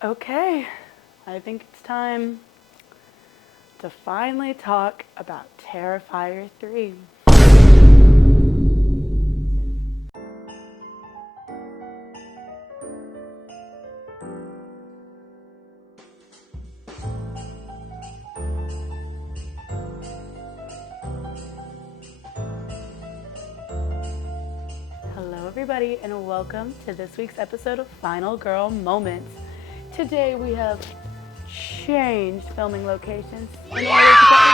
Okay, I think it's time to finally talk about Terrifier 3. Hello everybody and welcome to this week's episode of Final Girl Moments. Today we have changed filming locations in order to get a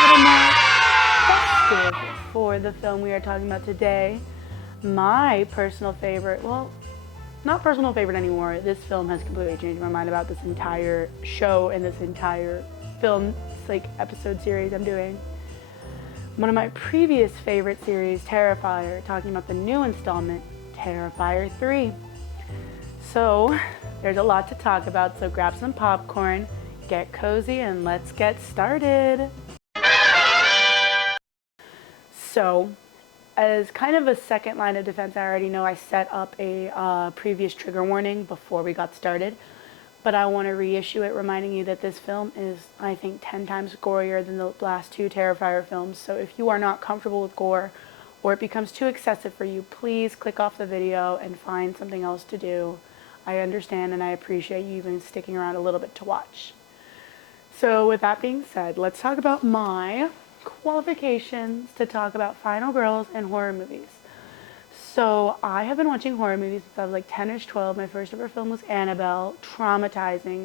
little more festive for the film we are talking about today. My personal favorite, well, not personal favorite anymore. This film has completely changed my mind about this entire show and this entire film, episode series I'm doing. One of my previous favorite series, Terrifier, talking about the new installment, Terrifier 3. So, there's a lot to talk about, so grab some popcorn, get cozy, and let's get started. So, as kind of a second line of defense, I already know I set up a previous trigger warning before we got started, but I want to reissue it, reminding you that this film is, I think, 10 times gorier than the last two Terrifier films. So if you are not comfortable with gore, or it becomes too excessive for you, please click off the video and find something else to do. I understand and I appreciate you even sticking around a little bit to watch. So with that being said, let's talk about my qualifications to talk about final girls and horror movies. So I have been watching horror movies since I was like 10 or 12. My first ever film was Annabelle. Traumatized.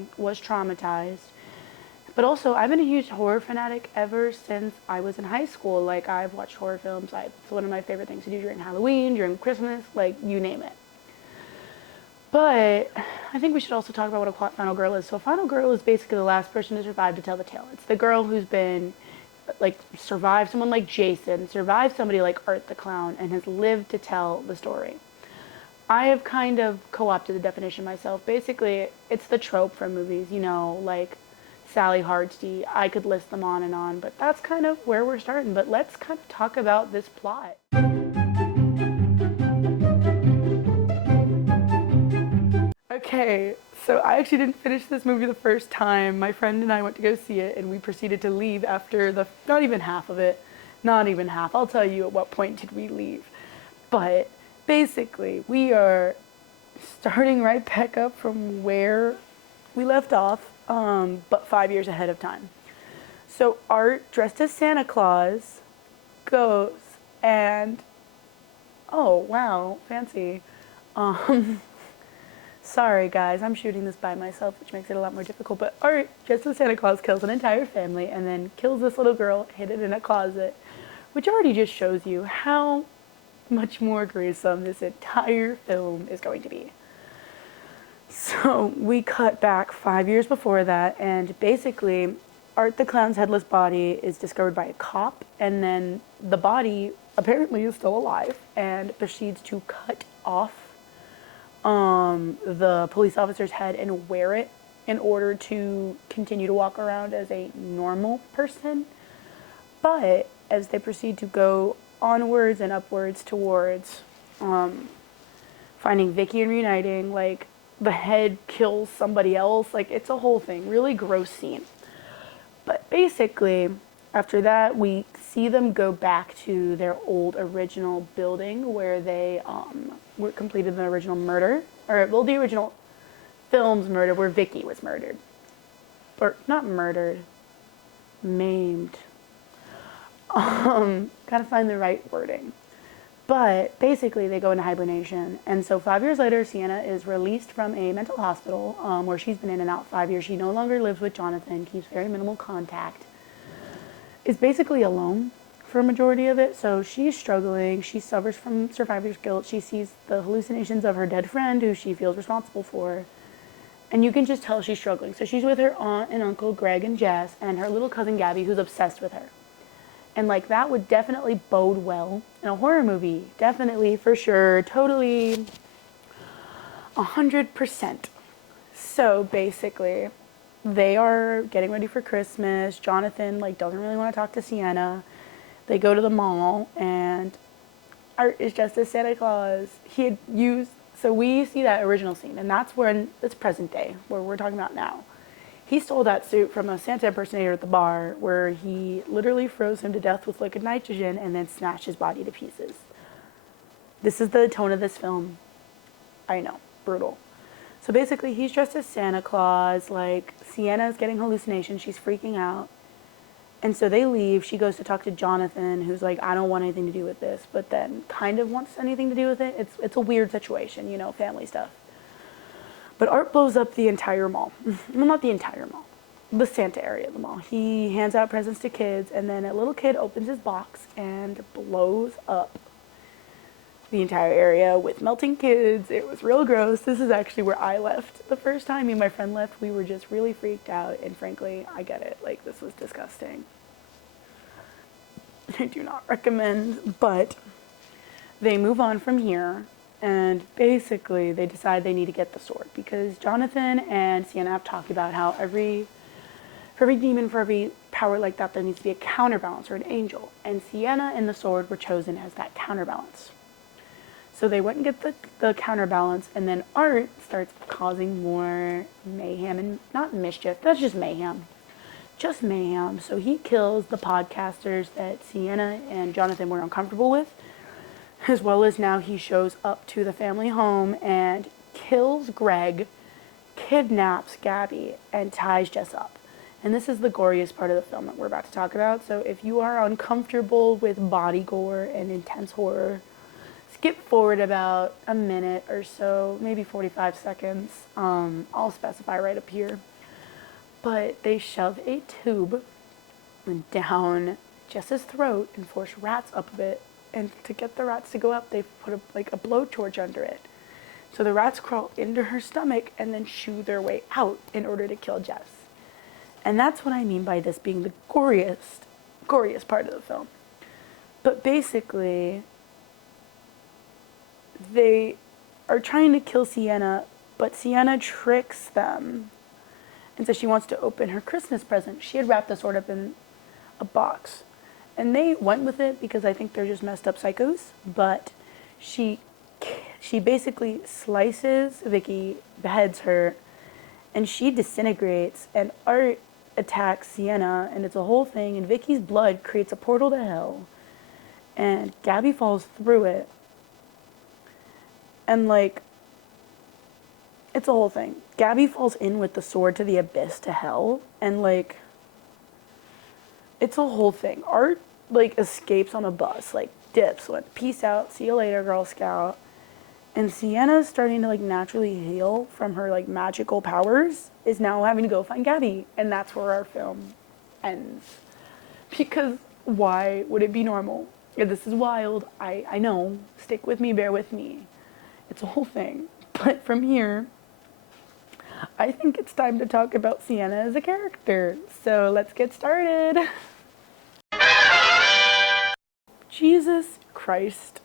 But also, I've been a huge horror fanatic ever since I was in high school. Like, I've watched horror films. It's one of my favorite things to do during Halloween, during Christmas, like, you name it. But I think we should also talk about what a final girl is. So a final girl is basically the last person to survive to tell the tale. It's the girl who's been, survived someone like Jason, survived somebody like Art the Clown, and has lived to tell the story. I have kind of co-opted the definition myself. Basically, it's the trope from movies, like Sally Hardesty. I could list them on, but that's kind of where we're starting. But let's kind of talk about this plot. Okay, so I actually didn't finish this movie the first time. My friend and I went to go see it, and we proceeded to leave after not even half of it. Not even half. I'll tell you at what point did we leave. But basically, we are starting right back up from where we left off, but 5 years ahead of time. So Art, dressed as Santa Claus, goes and, oh wow, fancy. Sorry guys, I'm shooting this by myself, which makes it a lot more difficult, but Art, dressed as Santa Claus, kills an entire family and then kills this little girl hidden in a closet, which already just shows you how much more gruesome this entire film is going to be. So we cut back 5 years before that, and basically Art the Clown's headless body is discovered by a cop, and then the body apparently is still alive and proceeds to cut off the police officer's head and wear it in order to continue to walk around as a normal person. But as they proceed to go onwards and upwards towards finding Vicky and reuniting, like, the head kills somebody else, like, it's a whole thing, really gross scene. But basically, after that, we see them go back to their old original building where they were completed the original murder, or, well, the original film's murder where Vicky was murdered. Or, not murdered, maimed. Gotta find the right wording. But basically, they go into hibernation. And so 5 years later, Sienna is released from a mental hospital where she's been in and out 5 years. She no longer lives with Jonathan, keeps very minimal contact, is basically alone for a majority of it. So she's struggling. She suffers from survivor's guilt. She sees the hallucinations of her dead friend who she feels responsible for. And you can just tell she's struggling. So she's with her aunt and uncle, Greg and Jess, and her little cousin, Gabby, who's obsessed with her. And, like, that would definitely bode well in a horror movie. Definitely, for sure, totally, 100%. So, basically, they are getting ready for Christmas. Jonathan, doesn't really want to talk to Sienna. They go to the mall, and Art is dressed as Santa Claus. He had used So we see that original scene, and that's when it's present day, where we're talking about now. He stole that suit from a Santa impersonator at the bar, where he literally froze him to death with liquid nitrogen and then smashed his body to pieces. This is the tone of this film. I know, brutal. So basically, he's dressed as Santa Claus, like, Sienna's getting hallucinations, she's freaking out. And so they leave, she goes to talk to Jonathan, who's like, I don't want anything to do with this, but then kind of wants anything to do with it. It's a weird situation, you know, family stuff. But Art blows up the entire mall. Well, not the entire mall, the Santa area of the mall. He hands out presents to kids, and then a little kid opens his box and blows up the entire area with melting kids. It was real gross. This is actually where I left. The first time me and my friend left, we were just really freaked out, and frankly, I get it. Like, this was disgusting. I do not recommend, but they move on from here, and basically they decide they need to get the sword, because Jonathan and Sienna have talked about how for every demon, for every power like that, there needs to be a counterbalance or an angel, and Sienna and the sword were chosen as that counterbalance. So they went and get the counterbalance, and then Art starts causing more mayhem, and not mischief, that's just mayhem. Just mayhem. So he kills the podcasters that Sienna and Jonathan were uncomfortable with, as well as now he shows up to the family home and kills Greg, kidnaps Gabby, and ties Jess up. And this is the goriest part of the film that we're about to talk about, so if you are uncomfortable with body gore and intense horror, skip forward about a minute or so, maybe 45 seconds. I'll specify right up here. But they shove a tube down Jess's throat and force rats up a bit. And to get the rats to go up, they put a blowtorch under it. So the rats crawl into her stomach and then shoo their way out in order to kill Jess. And that's what I mean by this being the goriest part of the film. But basically, they are trying to kill Sienna, but Sienna tricks them and says she wants to open her Christmas present. She had wrapped the sword up in a box, and they went with it because I think they're just messed up psychos, but she basically slices Vicky, beheads her, and she disintegrates, and Art attacks Sienna, and it's a whole thing, and Vicky's blood creates a portal to hell, and Gabby falls through it. And, like, it's a whole thing. Gabby falls in with the sword to the abyss, to hell. And, like, it's a whole thing. Art, like, escapes on a bus. Like, dips. Went, peace out. See you later, Girl Scout. And Sienna's starting to, like, naturally heal from her, like, magical powers. Is now having to go find Gabby. And that's where our film ends. Because why would it be normal? Yeah, this is wild. I know. Stick with me. Bear with me. It's a whole thing. But from here, I think it's time to talk about Sienna as a character. So let's get started. Jesus Christ.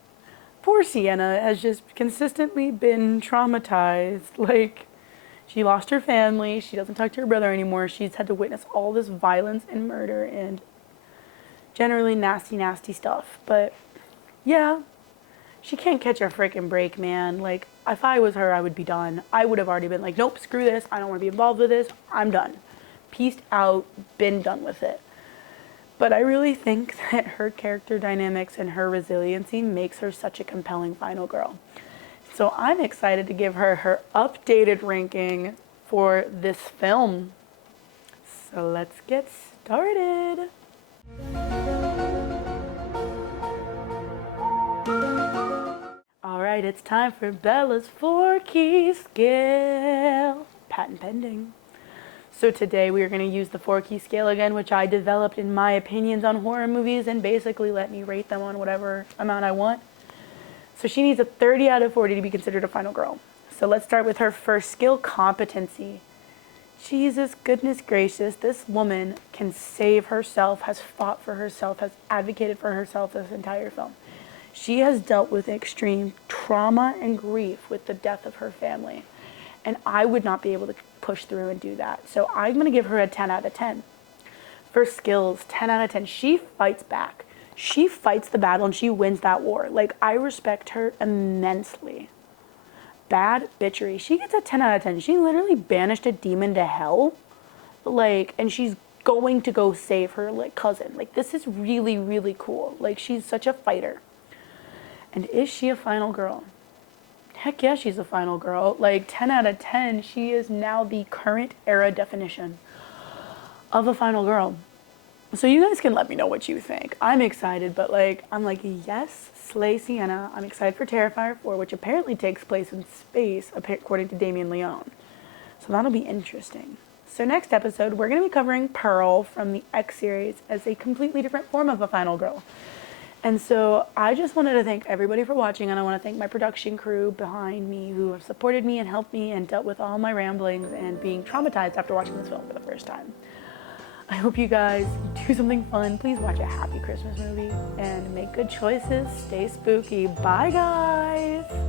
Poor Sienna has just consistently been traumatized. Like, she lost her family. She doesn't talk to her brother anymore. She's had to witness all this violence and murder and generally nasty, nasty stuff. But yeah. She can't catch a freaking break, man. Like, if I was her, I would be done. I would have already been like, nope, screw this. I don't want to be involved with this. I'm done. Peaced out. Been done with it. But I really think that her character dynamics and her resiliency makes her such a compelling final girl. So I'm excited to give her her updated ranking for this film. So let's get started. Alright, it's time for Bella's 4-key scale. Patent pending. So today we are going to use the 4-key scale again, which I developed in my opinions on horror movies and basically let me rate them on whatever amount I want. So she needs a 30 out of 40 to be considered a final girl. So let's start with her first skill, competency. Jesus, goodness gracious, this woman can save herself, has fought for herself, has advocated for herself this entire film. She has dealt with extreme trauma and grief with the death of her family. And I would not be able to push through and do that. So I'm going to give her a 10 out of 10. For skills, 10 out of 10. She fights back. She fights the battle and she wins that war. Like, I respect her immensely. bad bitchery. She gets a 10 out of 10. She literally banished a demon to hell. Like, and she's going to go save her, like, cousin. Like, this is really, really cool. Like, she's such a fighter. And is she a final girl? Heck yeah, she's a final girl. Like, 10 out of 10. She is now the current era definition of a final girl. So you guys can let me know what you think. I'm excited, but like, I'm like, yes, slay Sienna. I'm excited for Terrifier 4, which apparently takes place in space, according to Damien Leone. So that'll be interesting. So next episode, we're going to be covering Pearl from the X series as a completely different form of a final girl. And so I just wanted to thank everybody for watching, and I want to thank my production crew behind me who have supported me and helped me and dealt with all my ramblings and being traumatized after watching this film for the first time. I hope you guys do something fun. Please watch a happy Christmas movie and make good choices. Stay spooky. Bye, guys.